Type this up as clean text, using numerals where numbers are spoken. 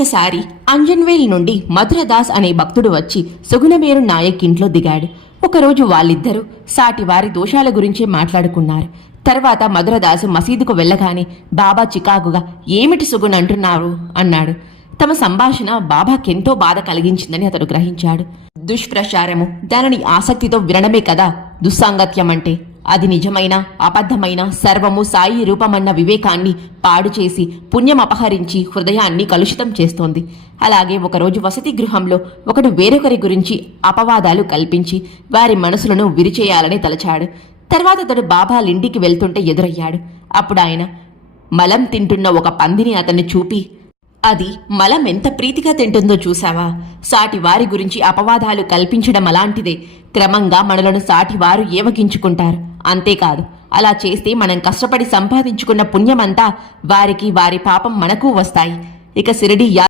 ఒక్కసారి అంజన్వేల్ నుండి మధురదాస్ అనే భక్తుడు వచ్చి సుగుణమేరు నాయక్ ఇంట్లో దిగాడు. ఒకరోజు వాళ్ళిద్దరూ సాటివారి దోషాల గురించే మాట్లాడుకున్నారు. తర్వాత మధురదాసు మసీదుకు వెళ్ళగానే బాబా చికాకుగా ఏమిటి సుగుణ్ అంటున్నారు అన్నాడు. తమ సంభాషణ బాబాకెంతో బాధ కలిగించిందని అతడు గ్రహించాడు. దుష్ప్రచారము దానిని ఆసక్తితో వినడమే కదా దుస్సాంగత్యం అంటే. అది నిజమైన అబద్ధమైన సర్వము సాయి రూపమన్న వివేకాన్ని పాడు చేసి పుణ్యం అపహరించి హృదయాన్ని కలుషితం చేస్తోంది. అలాగే ఒకరోజు వసతి గృహంలో ఒకడు వేరొకరి గురించి అపవాదాలు కల్పించి వారి మనసులను విరిచేయాలని తలచాడు. తర్వాత అతడు బాబాలింటికి వెళ్తుంటే ఎదురయ్యాడు. అప్పుడు ఆయన మలం తింటున్న ఒక పందిని అతన్ని చూపి, అది మలం ఎంత ప్రీతిగా తింటుందో చూశావా? సాటి వారి గురించి అపవాదాలు కల్పించడం అలాంటిదే. క్రమంగా మనలను సాటివారు ఏవగించుకుంటారు. అంతేకాదు, అలా చేస్తే మనం కష్టపడి సంపాదించుకున్న పుణ్యమంతా వారికి, వారి పాపం మనకు వస్తాయి. ఇక సిరిడి